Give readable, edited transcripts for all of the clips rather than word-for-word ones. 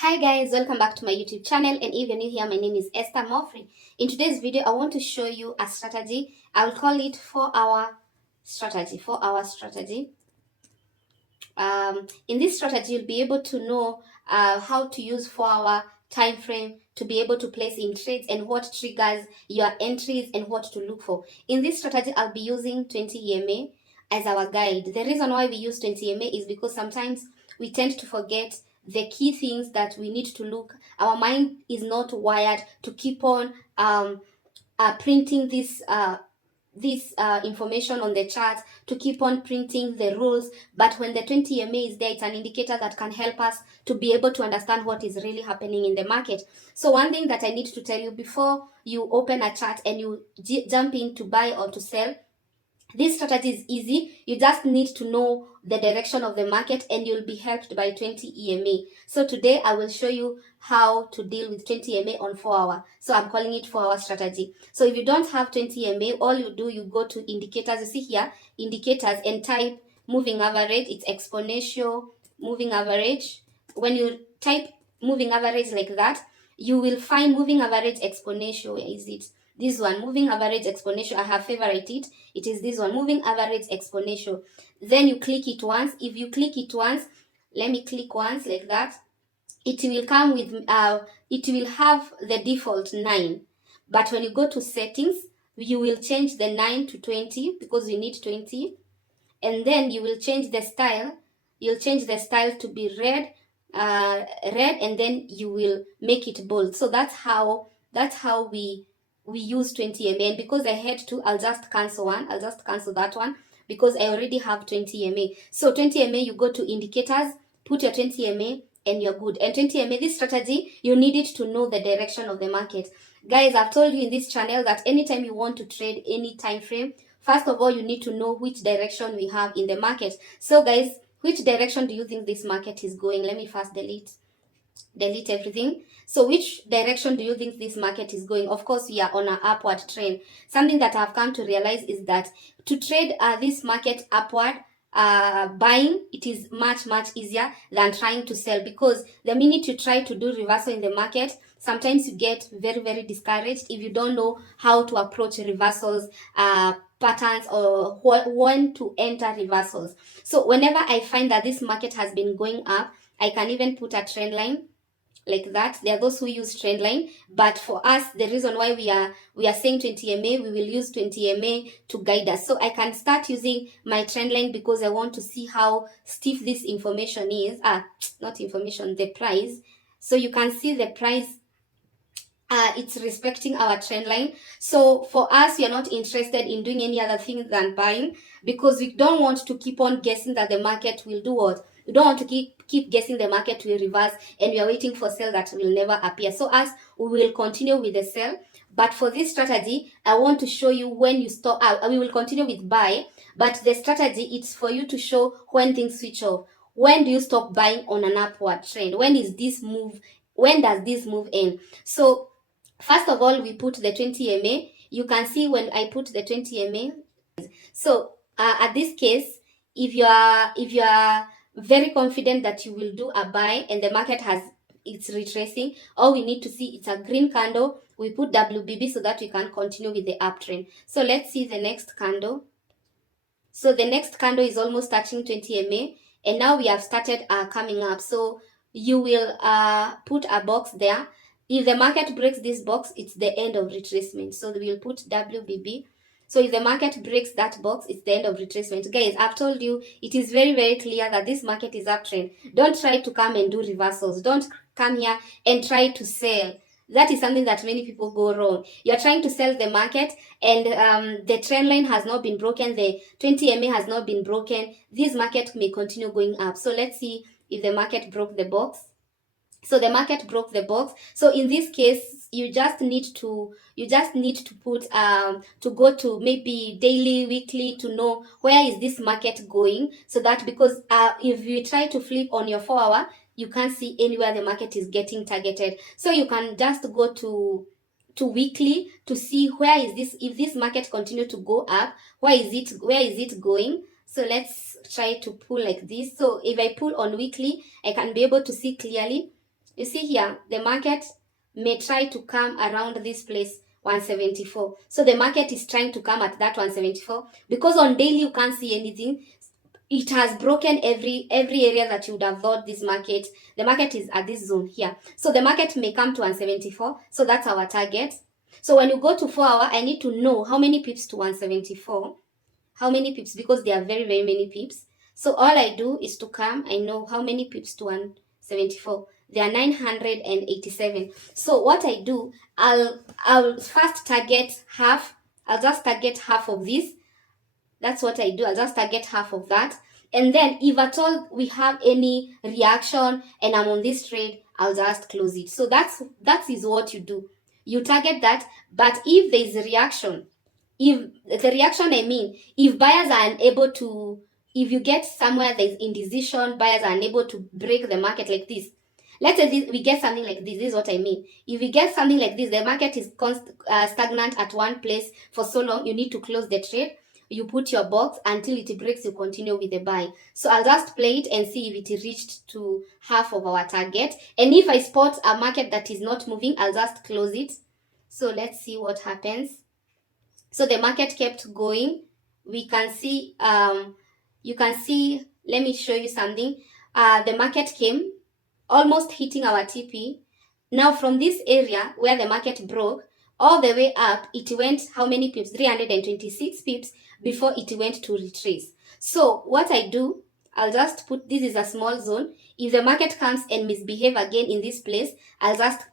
Hi guys, welcome back to my YouTube channel, and if you're new here, my name is Esther Moffrey. In today's video, I want to show you a strategy. I'll call it 4-hour strategy. 4-hour strategy. In this strategy, you'll be able to know how to use 4-hour time frame to be able to place in trades and what triggers your entries and what to look for. In this strategy, I'll be using 20 EMA as our guide. The reason why we use 20 EMA is because sometimes we tend to forget the key things that we need to look. Our mind is not wired to keep on printing this information on the chart, to keep on printing the rules. But when the 20 EMA is there, it's an indicator that can help us to be able to understand what is really happening in the market. So one thing that I need to tell you before you open a chart and you jump in to buy or to sell, this strategy is easy. You just need to know the direction of the market and you'll be helped by 20 EMA. So today I will show you how to deal with 20 EMA on 4-hour. So I'm calling it 4-hour strategy. So if you don't have 20 EMA, all you do, you go to indicators. You see here, indicators, and type moving average. It's exponential moving average. When you type moving average like that, you will find moving average exponential. Where is it? This one, moving average exponential. I have favorite it. It is this one, moving average exponential. Then you click it once. If you click it once, let me click once like that. It will come with, it will have the default 9. But when you go to settings, you will change the 9 to 20 because we need 20. And then you will change the style. You'll change the style to be red, and then you will make it bold. So that's how we use 20 EMA. And because I had to, I'll just cancel one. I'll just cancel that one because I already have 20 EMA. So 20 EMA, you go to indicators, put your 20 EMA, and you're good. And 20 EMA, this strategy, you need it to know the direction of the market. Guys, I've told you in this channel that anytime you want to trade any time frame, first of all, you need to know which direction we have in the market. So guys, which direction do you think this market is going? Let me first delete everything. So which direction do you think this market is going? Of course, we are on an upward trend. Something that I've come to realize is that to trade this market upward, buying, it is much easier than trying to sell, because the minute you try to do reversal in the market, sometimes you get very discouraged if you don't know how to approach reversals, patterns, or when to enter reversals. So whenever I find that this market has been going up, I can even put a trend line like that. There are those who use trend line, but for us, the reason why we are saying 20 EMA, we will use 20 EMA to guide us. So I can start using my trend line because I want to see how stiff this information is. Not information, the price. So you can see the price, it's respecting our trend line. So for us, we are not interested in doing any other thing than buying, because we don't want to keep on guessing that the market will do what. We don't want to keep guessing the market will reverse and we are waiting for sale that will never appear. So us, we will continue with the sell. But for this strategy, I want to show you when you stop. We will continue with buy, but the strategy, it's for you to show when things switch off. When do you stop buying on an upward trend? When is this move? When does this move end? So first of all, we put the 20 EMA. You can see when I put the 20 EMA. So at this case, if you are very confident that you will do a buy and the market it's retracing, all we need to see, it's a green candle. We put WBB so that we can continue with the uptrend. So let's see the next candle. So the next candle is almost touching 20 EMA, and now we have started coming up. So you will put a box there. If the market breaks this box, it's the end of retracement. So we will put WBB. So if the market breaks that box, it's the end of retracement. Guys, I've told you, it is very clear that this market is uptrend. Don't try to come and do reversals. Don't come here and try to sell. That is something that many people go wrong. You're trying to sell the market, and the trend line has not been broken. The 20 EMA has not been broken. This market may continue going up. So let's see if the market broke the box. So the market broke the box. So in this case, you just need to put to go to maybe daily, weekly, to know where is this market going, so that, because if you try to flip on your 4-hour, you can't see anywhere the market is getting targeted. So you can just go to weekly to see where is this, if this market continue to go up, where is it going. So let's try to pull like this. So if I pull on weekly, I can be able to see clearly You see here, the market may try to come around this place 174. So the market is trying to come at that 174 because on daily you can't see anything. It has broken every area that you would have thought this market. The market is at this zone here. So the market may come to 174. So that's our target. So when you go to 4 hour, I need to know how many pips to 174. How many pips? Because there are very, very many pips. So all I do is to come, I know how many pips to 174. There are 987. So what I do, I'll first target half. I'll just target half of this. That's what I do. I'll just target half of that. And then if at all we have any reaction and I'm on this trade, I'll just close it. So that is what you do. You target that. But if there is a reaction, if the reaction, I mean, if buyers are unable to, if you get somewhere there's indecision, buyers are unable to break the market like this. Let's say we get something like this. This is what I mean. If we get something like this, the market is stagnant at one place for so long, you need to close the trade. You put your box until it breaks, you continue with the buy. So I'll just play it and see if it reached to half of our target. And if I spot a market that is not moving, I'll just close it. So let's see what happens. So the market kept going. We can see, you can see, let me show you something. The market came almost hitting our TP. Now from this area where the market broke, all the way up, it went how many pips? 326 pips before it went to retrace. So what I do, I'll just put, this is a small zone. If the market comes and misbehave again in this place,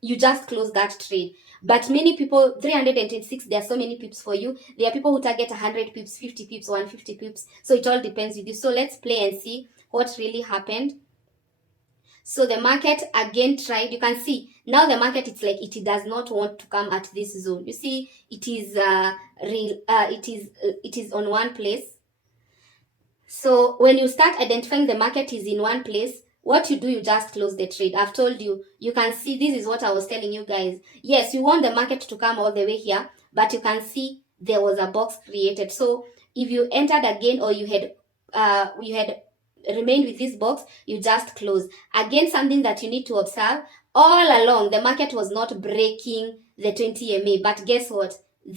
you just close that trade. But many people, 326, there are so many pips for you. There are people who target 100 pips, 50 pips, 150 pips. So it all depends with you. So let's play and see what really happened. So the market again tried. You can see now the market, it's like it does not want to come at this zone. You see, it is it is on one place. So when you start identifying the market is in one place, what you do, you just close the trade. I've told you, you can see, this is what I was telling you guys. Yes, you want the market to come all the way here, but you can see there was a box created. So if you entered again, or you had remained with this box, you just close. Again, something that you need to observe, all along the market was not breaking the 20 MA, but guess what?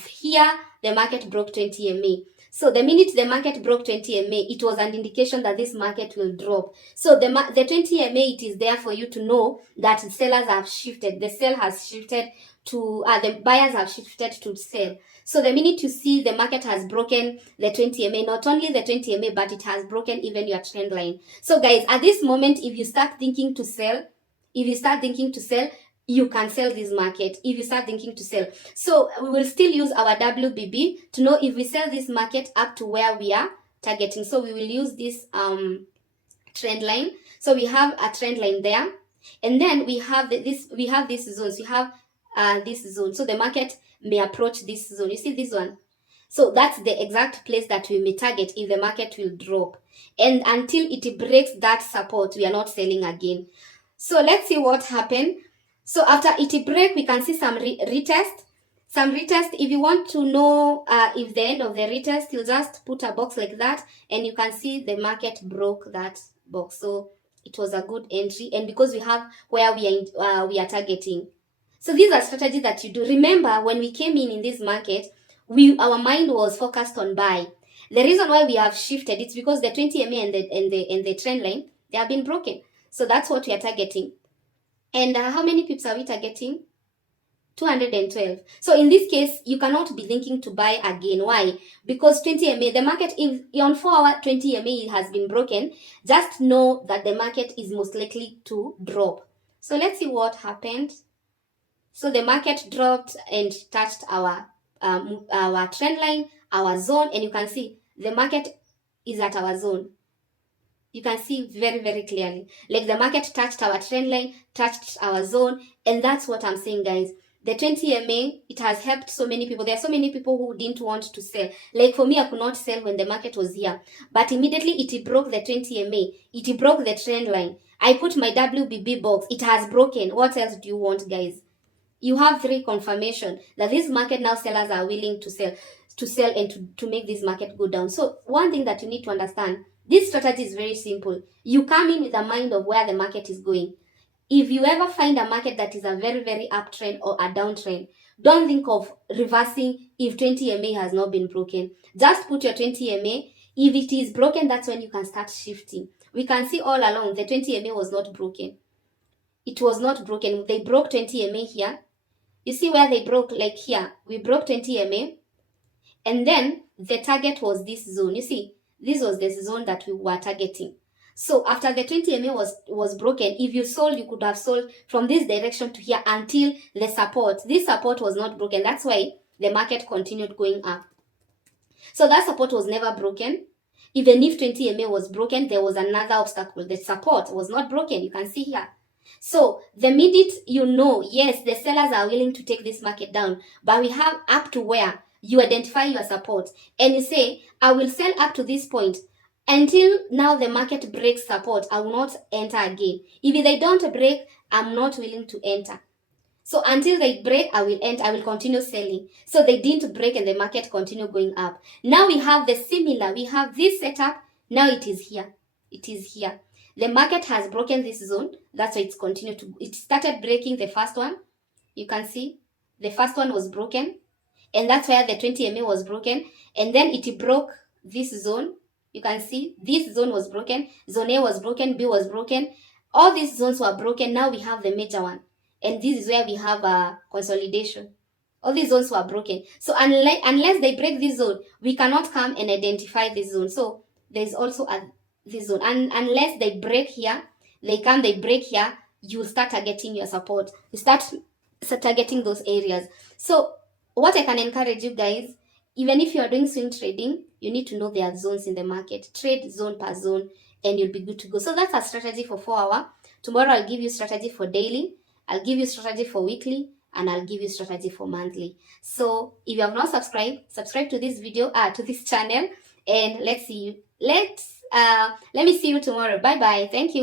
Here the market broke 20 MA. So the minute the market broke 20 MA, it was an indication that this market will drop. So the 20 MA, it is there for you to know that sellers have shifted. The sell has shifted to, the buyers have shifted to sell. So the minute you see the market has broken the 20 MA, not only the 20 MA, but it has broken even your trend line. So guys, at this moment, if you start thinking to sell, you can sell this market if you start thinking to sell. So we will still use our WBB to know if we sell this market up to where we are targeting. So we will use this trend line. So we have a trend line there, and then we have this zones. We have this zone. So the market may approach this zone. You see this one? So that's the exact place that we may target if the market will drop. And until it breaks that support, we are not selling again. So let's see what happened. So after it break, we can see some retest. If you want to know if the end of the retest, you'll just put a box like that, and you can see the market broke that box. So it was a good entry, and because we have where we are targeting. So these are strategies that you do. Remember, when we came in this market, our mind was focused on buy. The reason why we have shifted, it's because the 20 MA and the trend line, they have been broken. So that's what we are targeting. And how many pips are we targeting? 212. So in this case, you cannot be thinking to buy again. Why? Because 20 MA, the market, if on 4 hour 20 MA has been broken, just know that the market is most likely to drop. So let's see what happened. So the market dropped and touched our trend line, our zone, and you can see the market is at our zone. You can see very, very clearly. Like the market touched our trend line, touched our zone, and that's what I'm saying, guys. The 20 MA, it has helped so many people. There are so many people who didn't want to sell. Like for me, I could not sell when the market was here. But immediately it broke the 20 MA. It broke the trend line. I put my WBB box. It has broken. What else do you want, guys? You have 3 confirmation that this market now sellers are willing to sell and to make this market go down. So one thing that you need to understand, this strategy is very simple. You come in with a mind of where the market is going. if you ever find a market that is a very, very uptrend or a downtrend, don't think of reversing if 20 MA has not been broken. Just put your 20 MA. If it is broken, that's when you can start shifting. We can see all along the 20 MA was not broken. It was not broken. They broke 20 MA here. You see where they broke, like here. We broke 20 MA. And then the target was this zone. You see, this was the zone that we were targeting. So after the 20 MA was broken, if you sold, you could have sold from this direction to here until the support. This support was not broken. That's why the market continued going up. So that support was never broken. Even if 20 MA was broken, there was another obstacle. The support was not broken. You can see here. So the minute you know, yes, the sellers are willing to take this market down, but we have up to where you identify your support and you say, I will sell up to this point. Until now the market breaks support, I will not enter again. If they don't break, I'm not willing to enter. So until they break, I will enter, I will continue selling. So they didn't break and the market continued going up. Now we have the similar, we have this setup, now it is here. It is here. The market has broken this zone, that's why it's continued to, it started breaking the first one. You can see, the first one was broken. And that's where the 20 MA was broken. And then it broke this zone. You can see, this zone was broken. Zone A was broken, B was broken. All these zones were broken, now we have the major one. And this is where we have a consolidation. All these zones were broken. So unless they break this zone, we cannot come and identify this zone. So there's also this zone. And unless they break here, they break here, you start targeting your support. You start targeting those areas. So what I can encourage you guys, even if you are doing swing trading, you need to know there are zones in the market. Trade zone per zone and you'll be good to go. So that's a strategy for 4 hour. Tomorrow I'll give you strategy for daily. I'll give you strategy for weekly, and I'll give you strategy for monthly. So if you have not subscribed, subscribe to this video, to this channel, and let me see you tomorrow. Bye bye. Thank you.